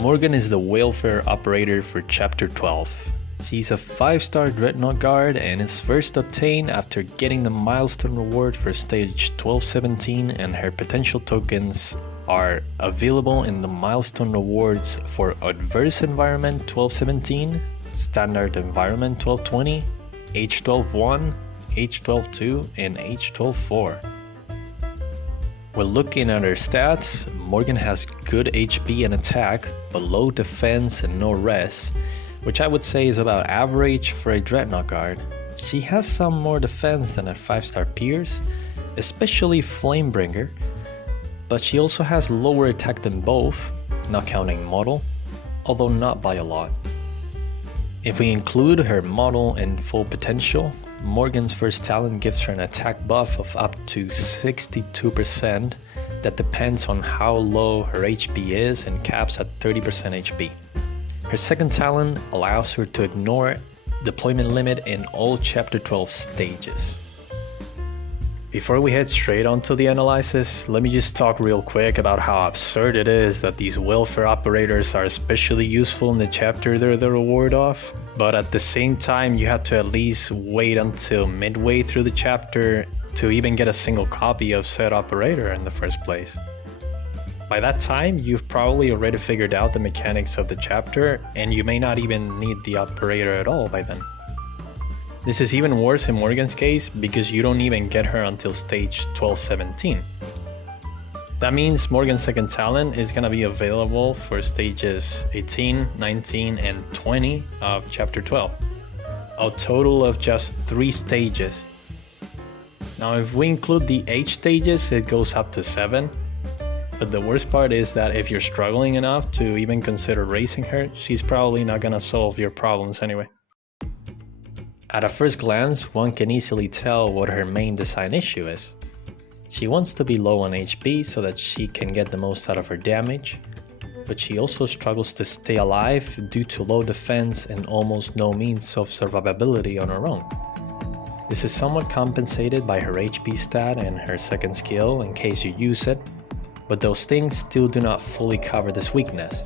Morgan is the welfare operator for Chapter 12. She's a 5-star Dreadnought Guard and is first obtained after getting the milestone reward for stage 1217, and her potential tokens are available in the milestone rewards for Adverse Environment 1217, Standard Environment 1220, H12-1, H12-2, and H12-4. When looking at her stats, Morgan has good HP and attack, but low defense and no res, which I would say is about average for a Dreadnought Guard. She has some more defense than her 5-star peers, especially Flamebringer, but she also has lower attack than both, not counting model, although not by a lot. If we include her model and full potential, Morgan's first talent gives her an attack buff of up to 62% that depends on how low her HP is and caps at 30% HP. Her second talent allows her to ignore deployment limit in all Chapter 12 stages. Before we head straight onto the analysis, let me just talk real quick about how absurd it is that these welfare operators are especially useful in the chapter they're the reward of, but at the same time you have to at least wait until midway through the chapter to even get a single copy of said operator in the first place. By that time, you've probably already figured out the mechanics of the chapter, and you may not even need the operator at all by then. This is even worse in Morgan's case because you don't even get her until stage 1217. That means Morgan's second talent is going to be available for stages 18, 19, and 20 of Chapter 12. A total of just 3 stages. Now if we include the H stages, it goes up to 7. But the worst part is that if you're struggling enough to even consider racing her, she's probably not going to solve your problems anyway. At a first glance, one can easily tell what her main design issue is. She wants to be low on HP so that she can get the most out of her damage, but she also struggles to stay alive due to low defense and almost no means of survivability on her own. This is somewhat compensated by her HP stat and her second skill in case you use it, but those things still do not fully cover this weakness,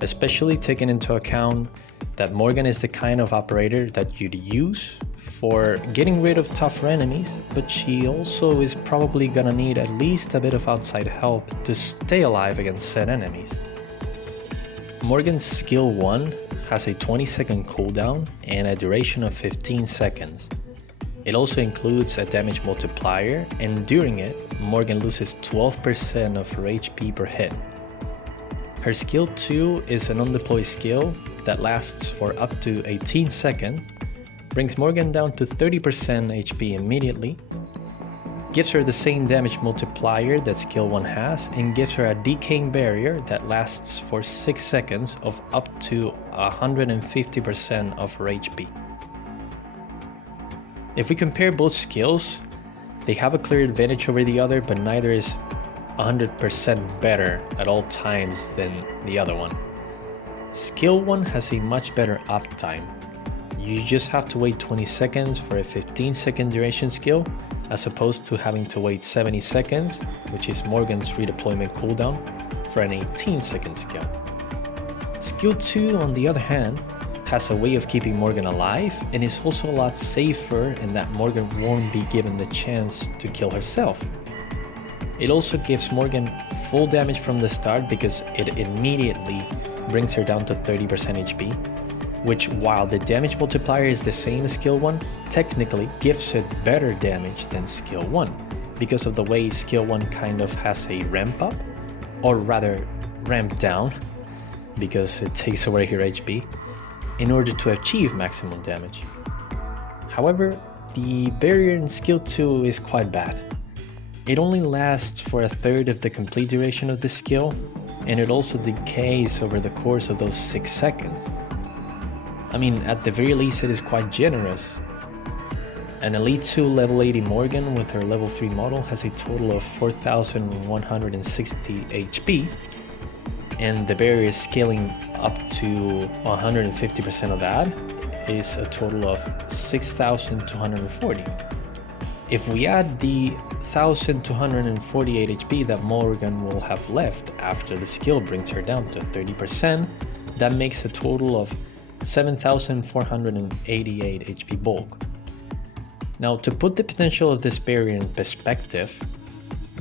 especially taking into account that Morgan is the kind of operator that you'd use for getting rid of tougher enemies, but she also is probably gonna need at least a bit of outside help to stay alive against said enemies. Morgan's skill 1 has a 20-second cooldown and a duration of 15 seconds. It also includes a damage multiplier, and during it, Morgan loses 12% of her HP per hit. Her skill 2 is an undeployed skill that lasts for up to 18 seconds, brings Morgan down to 30% HP immediately, gives her the same damage multiplier that skill 1 has, and gives her a decaying barrier that lasts for 6 seconds of up to 150% of her HP. If we compare both skills, they have a clear advantage over the other, but neither is 100% better at all times than the other one. Skill 1 has a much better uptime. You just have to wait 20 seconds for a 15-second duration skill, as opposed to having to wait 70 seconds, which is Morgan's redeployment cooldown, for an 18-second skill. Skill 2, on the other hand, has a way of keeping Morgan alive, and is also a lot safer in that Morgan won't be given the chance to kill herself. It also gives Morgan full damage from the start because it immediately brings her down to 30% HP, which, while the damage multiplier is the same as skill 1, technically gives it better damage than skill 1 because of the way skill 1 kind of has a ramp up, or rather ramp down, because it takes away her HP in order to achieve maximum damage. However, the barrier in skill 2 is quite bad. It only lasts for a third of the complete duration of the skill, and it also decays over the course of those 6 seconds. I mean, at the very least it is quite generous. An Elite 2 level 80 Morgan with her level 3 model has a total of 4,160 HP, and the barrier scaling up to 150% of that is a total of 6,240. If we add the 1,248 HP that Morgan will have left after the skill brings her down to 30%. That makes a total of 7,488 HP bulk. Now, to put the potential of this barrier in perspective,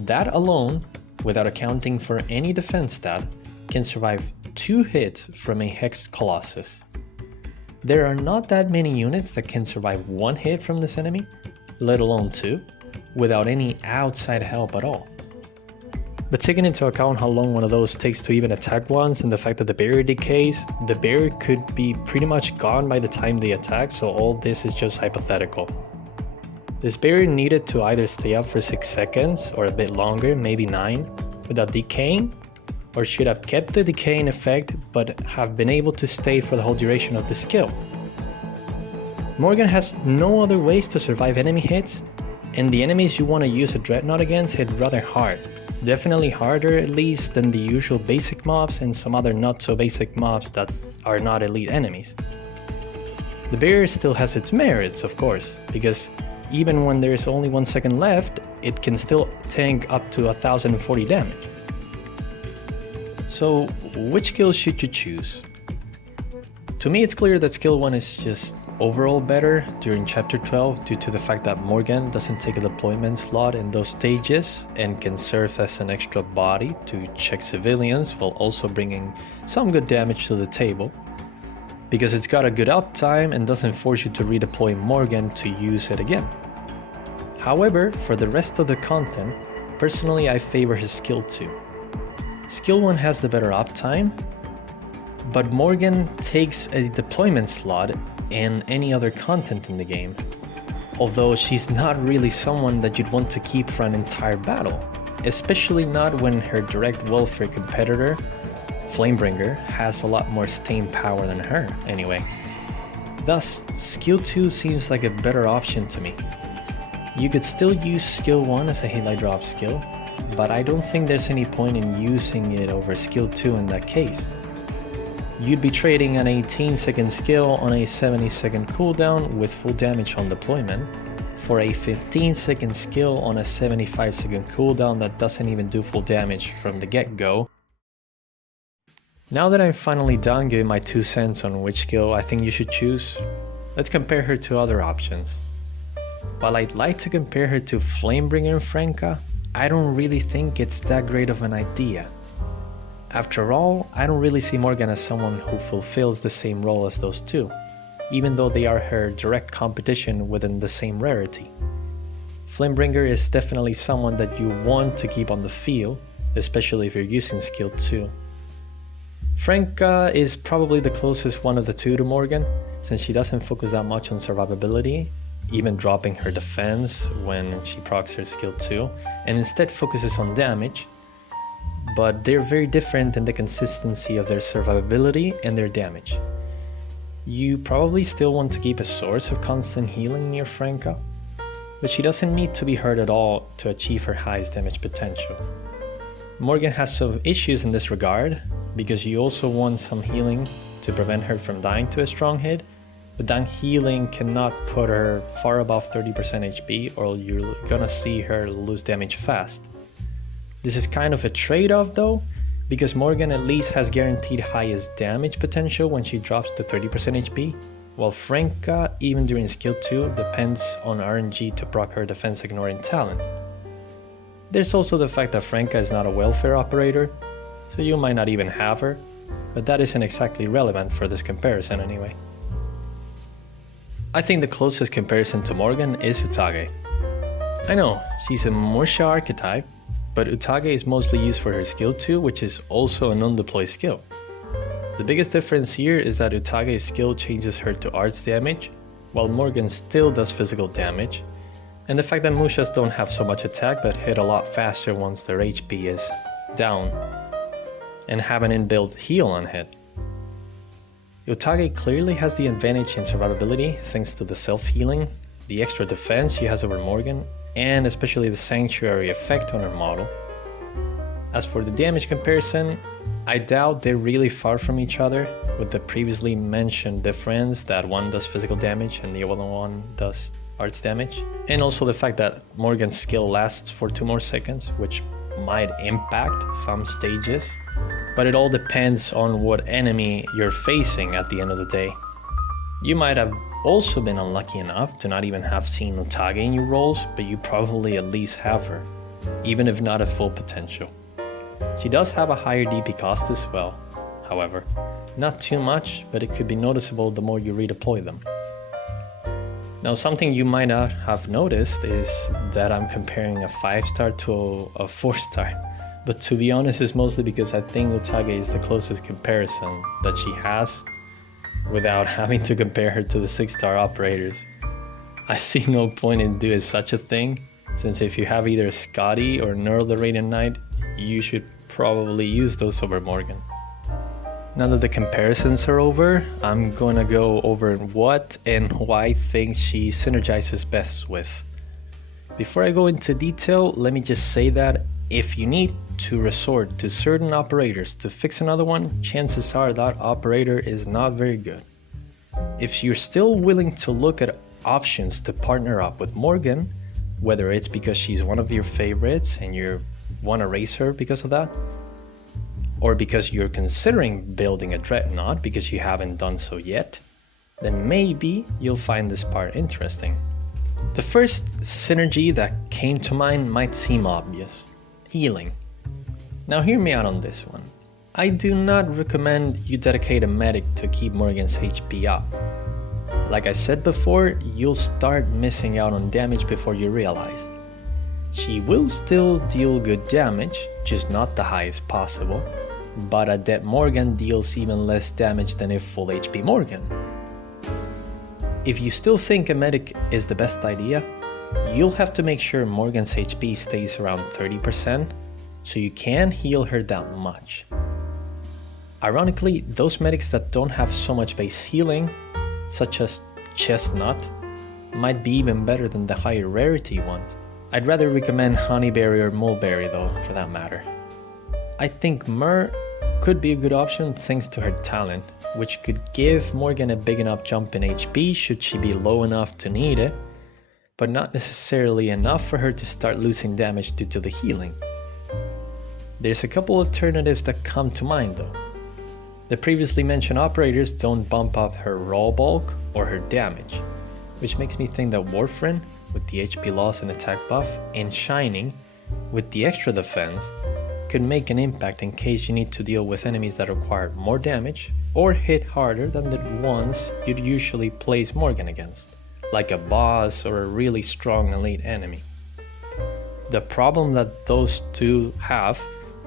that alone, without accounting for any defense stat, can survive 2 hits from a Hexed Colossus. There are not that many units that can survive 1 hit from this enemy, let alone 2, without any outside help at all. But taking into account how long one of those takes to even attack once and the fact that the barrier decays, the barrier could be pretty much gone by the time they attack, so all this is just hypothetical. This barrier needed to either stay up for 6 seconds or a bit longer, maybe 9, without decaying, or should have kept the decay in effect but have been able to stay for the whole duration of the skill. Morgan has no other ways to survive enemy hits, and the enemies you want to use a Dreadnought against hit rather hard. Definitely harder at least than the usual basic mobs and some other not so basic mobs that are not elite enemies. The barrier still has its merits, of course, because even when there is only 1 second left, it can still tank up to 1,040 damage. So which skill should you choose? To me, it's clear that skill 1 is just overall better during chapter 12 due to the fact that Morgan doesn't take a deployment slot in those stages and can serve as an extra body to check civilians while also bringing some good damage to the table, because it's got a good uptime and doesn't force you to redeploy Morgan to use it again. However, for the rest of the content, personally I favor his skill 2. Skill 1 has the better uptime, but Morgan takes a deployment slot in any other content in the game, although she's not really someone that you'd want to keep for an entire battle, especially not when her direct welfare competitor, Flamebringer, has a lot more staying power than her anyway. Thus, skill 2 seems like a better option to me. You could still use skill 1 as a highlight drop skill, but I don't think there's any point in using it over skill 2 in that case. You'd be trading an 18-second skill on a 70-second cooldown with full damage on deployment for a 15-second skill on a 75-second cooldown that doesn't even do full damage from the get-go. Now that I'm finally done giving my 2 cents on which skill I think you should choose, let's compare her to other options. While I'd like to compare her to Flamebringer and Franka, I don't really think it's that great of an idea. After all, I don't really see Morgan as someone who fulfills the same role as those two, even though they are her direct competition within the same rarity. Flamebringer is definitely someone that you want to keep on the field, especially if you're using skill 2. Franka is probably the closest one of the two to Morgan, since she doesn't focus that much on survivability, even dropping her defense when she procs her skill 2, and instead focuses on damage. But they're very different in the consistency of their survivability and their damage. You probably still want to keep a source of constant healing near Franka, but she doesn't need to be hurt at all to achieve her highest damage potential. Morgan has some issues in this regard, because you also want some healing to prevent her from dying to a strong hit, but that healing cannot put her far above 30% HP or you're gonna see her lose damage fast. This is kind of a trade-off though, because Morgan at least has guaranteed highest damage potential when she drops to 30% HP, while Franka, even during skill 2, depends on RNG to proc her defense ignoring talent. There's also the fact that Franka is not a welfare operator, so you might not even have her, but that isn't exactly relevant for this comparison anyway. I think the closest comparison to Morgan is Utage. I know, she's a Musha archetype, but Utage is mostly used for her skill 2, which is also a non-deploy skill. The biggest difference here is that Utage's skill changes her to arts damage, while Morgan still does physical damage, and the fact that Mushas don't have so much attack but hit a lot faster once their HP is down, and have an inbuilt heal on hit. Utage clearly has the advantage in survivability thanks to the self-healing, the extra defense she has over Morgan, and especially the Sanctuary effect on her model. As for the damage comparison, I doubt they're really far from each other, with the previously mentioned difference that one does physical damage and the other one does arts damage, and also the fact that Morgan's skill lasts for 2 more seconds, which might impact some stages, but it all depends on what enemy you're facing at the end of the day. You might have also been unlucky enough to not even have seen Otage in your rolls, but you probably at least have her, even if not at full potential. She does have a higher DP cost as well, however, not too much, but it could be noticeable the more you redeploy them. Now, something you might not have noticed is that I'm comparing a 5-star to a 4-star, but to be honest, it's mostly because I think Otage is the closest comparison that she has without having to compare her to the 6-star operators. I see no point in doing such a thing, since if you have either Scotty or Nerl the Radiant Knight, you should probably use those over Morgan. Now that the comparisons are over, I'm gonna go over what and who I think she synergizes best with. Before I go into detail, let me just say that if you need to resort to certain operators to fix another one, chances are that operator is not very good. If you're still willing to look at options to partner up with Morgan, whether it's because she's one of your favorites and you want to raise her because of that, or because you're considering building a Dreadnought because you haven't done so yet, then maybe you'll find this part interesting. The first synergy that came to mind might seem obvious: healing. Now hear me out on this one. I do not recommend you dedicate a medic to keep Morgan's HP up. Like I said before, you'll start missing out on damage before you realize. She will still deal good damage, just not the highest possible, but a dead Morgan deals even less damage than a full HP Morgan. If you still think a medic is the best idea, you'll have to make sure Morgan's HP stays around 30%, so you can't heal her that much. Ironically, those medics that don't have so much base healing, such as Chestnut, might be even better than the higher rarity ones. I'd rather recommend Honeyberry or Mulberry though, for that matter. I think Myrrh could be a good option thanks to her talent, which could give Morgan a big enough jump in HP should she be low enough to need it, but not necessarily enough for her to start losing damage due to the healing. There's a couple alternatives that come to mind though. The previously mentioned operators don't bump up her raw bulk or her damage, which makes me think that Warframe, with the HP loss and attack buff, and Shining, with the extra defense, could make an impact in case you need to deal with enemies that require more damage or hit harder than the ones you'd usually place Morgan against, like a boss or a really strong elite enemy. The problem that those two have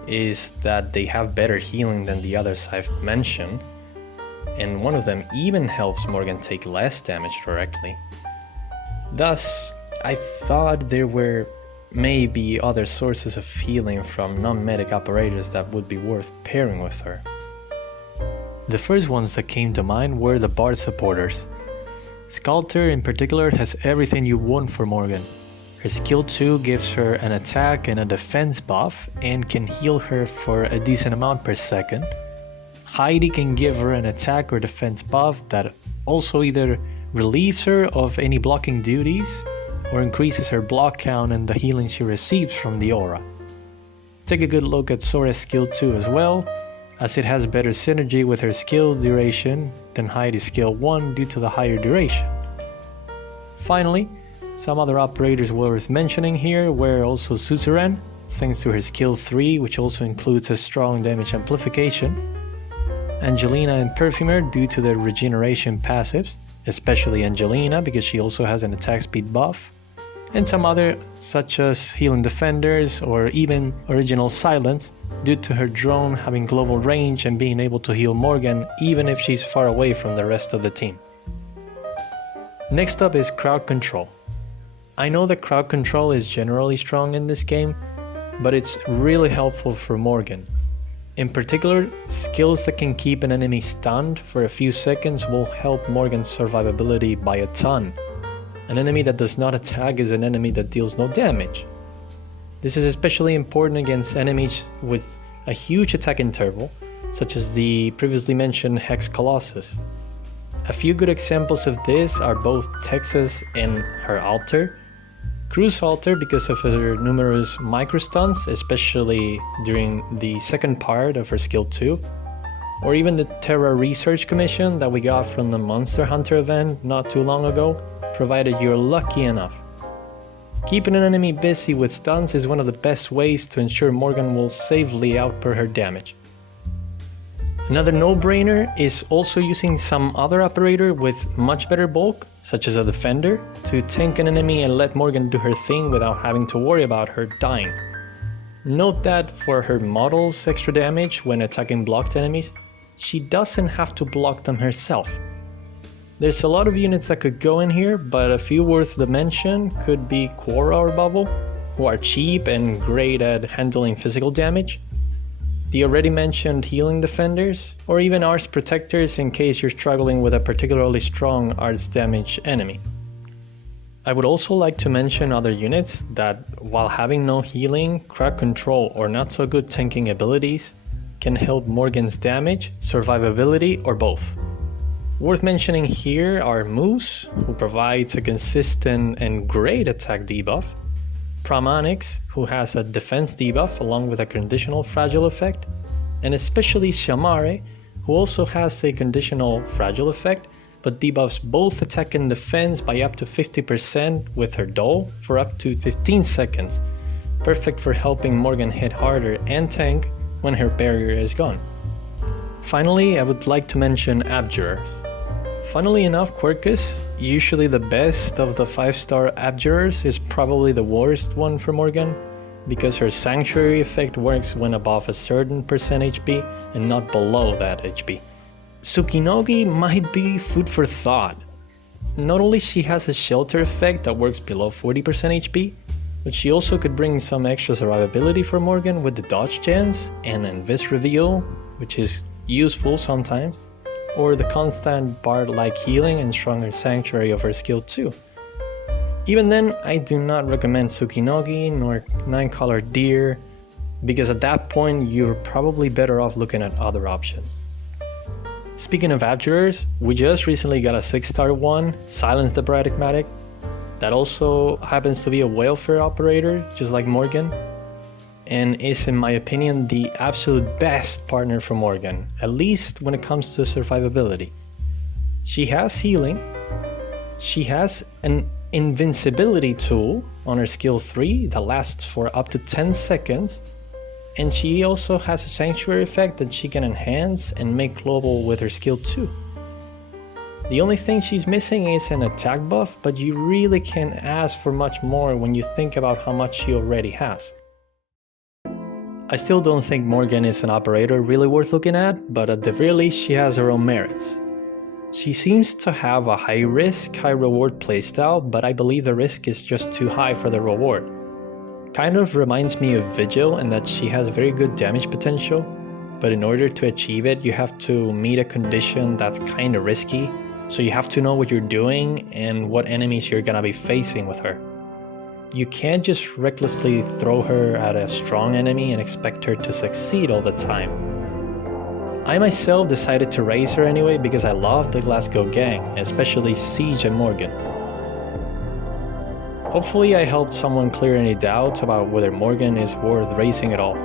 is that they have better healing than the others I've mentioned, and one of them even helps Morgan take less damage directly. Thus, I thought there were maybe other sources of healing from non-medic operators that would be worth pairing with her. The first ones that came to mind were the Bard supporters. Sculptor in particular has everything you want for Morgan. Her skill 2 gives her an attack and a defense buff and can heal her for a decent amount per second. Heidi can give her an attack or defense buff that also either relieves her of any blocking duties or increases her block count and the healing she receives from the aura. Take a good look at Sora's skill 2 as well, as it has better synergy with her skill duration than Heidi's skill 1 due to the higher duration. Finally, some other operators worth mentioning here were also Suzerain, thanks to her skill 3, which also includes a strong damage amplification, Angelina and Perfumer due to their regeneration passives, especially Angelina because she also has an attack speed buff, and some other such as Healing Defenders or even Original Silence due to her drone having global range and being able to heal Morgan even if she's far away from the rest of the team. Next up is Crowd Control. I know that crowd control is generally strong in this game, but it's really helpful for Morgan. In particular, skills that can keep an enemy stunned for a few seconds will help Morgan's survivability by a ton. An enemy that does not attack is an enemy that deals no damage. This is especially important against enemies with a huge attack interval, such as the previously mentioned Hex Colossus. A few good examples of this are both Texas and her altar. Cruise altar because of her numerous microstuns, especially during the second part of her skill 2. Or even the Terra Research Commission that we got from the Monster Hunter event not too long ago, provided you're lucky enough. Keeping an enemy busy with stuns is one of the best ways to ensure Morgan will safely output her damage. Another no-brainer is also using some other operator with much better bulk, such as a defender, to tank an enemy and let Morgan do her thing without having to worry about her dying. Note that for her model's extra damage when attacking blocked enemies, she doesn't have to block them herself. There's a lot of units that could go in here, but a few worth the mention could be Quora or Bubble, who are cheap and great at handling physical damage, the already mentioned healing defenders, or even arts protectors in case you're struggling with a particularly strong arts damage enemy. I would also like to mention other units that, while having no healing, crack control, or not so good tanking abilities, can help Morgan's damage, survivability, or both. Worth mentioning here are Moose, who provides a consistent and great attack debuff, Pramanix, who has a defense debuff along with a conditional fragile effect, and especially Shamare, who also has a conditional fragile effect, but debuffs both attack and defense by up to 50% with her Dole for up to 15 seconds, perfect for helping Morgan hit harder and tank when her barrier is gone. Finally, I would like to mention Abjurers. Funnily enough, Quercus, usually the best of the 5-star Abjurers, is probably the worst one for Morgan, because her Sanctuary effect works when above a certain percent HP and not below that HP. Tsukinogi might be food for thought. Not only she has a shelter effect that works below 40% HP, but she also could bring some extra survivability for Morgan with the dodge chance and Invis reveal, which is useful sometimes, or the constant bard-like healing and stronger sanctuary of her skill 2. Even then, I do not recommend Tsukinogi nor 9-Colored Deer, because at that point you're probably better off looking at other options. Speaking of Abjurers, we just recently got a 6-star one, Silence the Paradigmatic, that also happens to be a welfare operator, just like Morgan, and is, in my opinion, the absolute best partner for Morgan, at least when it comes to survivability. She has healing, she has an invincibility tool on her skill 3 that lasts for up to 10 seconds, and she also has a sanctuary effect that she can enhance and make global with her skill 2. The only thing she's missing is an attack buff, but you really can't ask for much more when you think about how much she already has. I still don't think Morgan is an operator really worth looking at, but at the very least she has her own merits. She seems to have a high risk, high reward playstyle, but I believe the risk is just too high for the reward. Kind of reminds me of Vigil in that she has very good damage potential, but in order to achieve it you have to meet a condition that's kinda risky, so you have to know what you're doing and what enemies you're gonna be facing with her. You can't just recklessly throw her at a strong enemy and expect her to succeed all the time. I myself decided to raise her anyway because I love the Glasgow gang, especially Siege and Morgan. Hopefully I helped someone clear any doubts about whether Morgan is worth raising at all.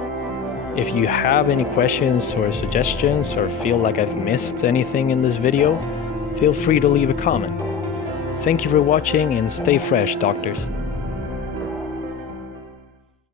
If you have any questions or suggestions or feel like I've missed anything in this video, feel free to leave a comment. Thank you for watching and stay fresh, doctors.